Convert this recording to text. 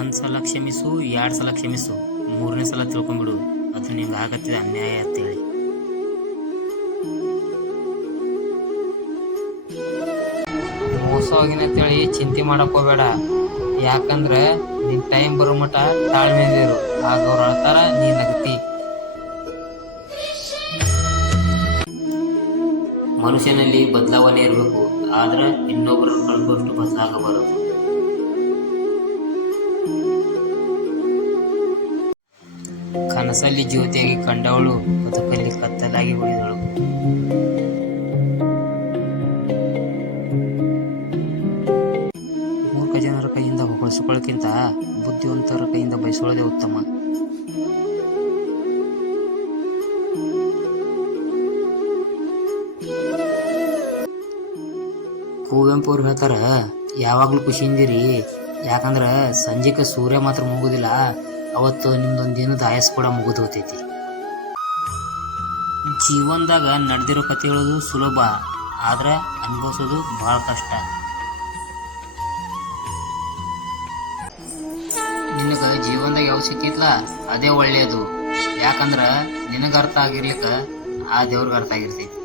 ಒಂದು ಸಲ ಕ್ಷಮಿಸು, 2 ಸಲ ಕ್ಷಮಿಸು, 3ನೇ ಸಲ ತಿಳ್ಕೊಂಬಿಡು ಅದು ನಿಂಗೆ ಆಗತ್ತಿದೆ ಅನ್ಯಾಯ ಅಂತೇಳಿ. ಮೋಸ ಹೋಗಿನ ಅಂತೇಳಿ ಚಿಂತೆ ಮಾಡಕ್ ಹೋಗ್ಬೇಡ. ಯಾಕಂದ್ರೆ ನಿನ್ ಟೈಮ್ ಬರೋ ಮಟ ತಾಳ್ಮೆಯಿಂದಿರು. ಆಗ ಅವ್ರು ಅಳ್ತಾರ, ನೀನ್ ನಗತಿ. ಮನುಷ್ಯನಲ್ಲಿ ಬದಲಾವಣೆ ಇರಬೇಕು, ಆದ್ರೆ ಇನ್ನೊಬ್ಬರನ್ನು ಕಳ್ಕೊಷ್ಟು ಬದಲಾಗಬಾರದು. ಕನಸಲ್ಲಿ ಜ್ಯೋತಿಯಾಗಿ ಕಂಡವಳು ಬದುಕಲ್ಲಿ ಕತ್ತಲಾಗಿ ಉಳಿದಳು. ಮೂರ್ಖ ಜನರ ಕೈಯಿಂದ ಹೊಗಳಿಸಿಕೊಳ್ಳಕ್ಕಿಂತ ಬುದ್ಧಿವಂತರ ಕೈಯಿಂದ ಬಯಸೋಳದೇ ಉತ್ತಮ. ಕುವೆಂಪು ಅವ್ರು ಹೇಳ್ತಾರ, ಯಾವಾಗ್ಲೂ ಖುಷಿಯಿಂದಿರಿ, ಯಾಕಂದ್ರ ಸಂಜೆಗೆ ಸೂರ್ಯ ಮಾತ್ರ ಮುಗುದಿಲ್ಲ, ಅವತ್ತು ನಿಮ್ದೊಂದು ದಿನದ ಆಯಸ್ ಕೂಡ ಮುಗಿದು ಹೋಗ್ತೈತಿ. ಜೀವನದಾಗ ನಡೆದಿರೋ ಕತೆ ಹೇಳೋದು ಸುಲಭ, ಆದ್ರೆ ಅನುಭವಿಸೋದು ಬಹಳ ಕಷ್ಟ. ನಿನಗ ಜೀವನದಾಗ ಯಾವ ಸಿಕ್ಕಿತ್ಲ ಅದೇ ಒಳ್ಳೆಯದು, ಯಾಕಂದ್ರ ನಿನಗ ಅರ್ಥ ಆಗಿರ್ಲಿಕ್ಕ ಆ ದೇವ್ರಿಗೆ ಅರ್ಥ ಆಗಿರ್ತೈತಿ.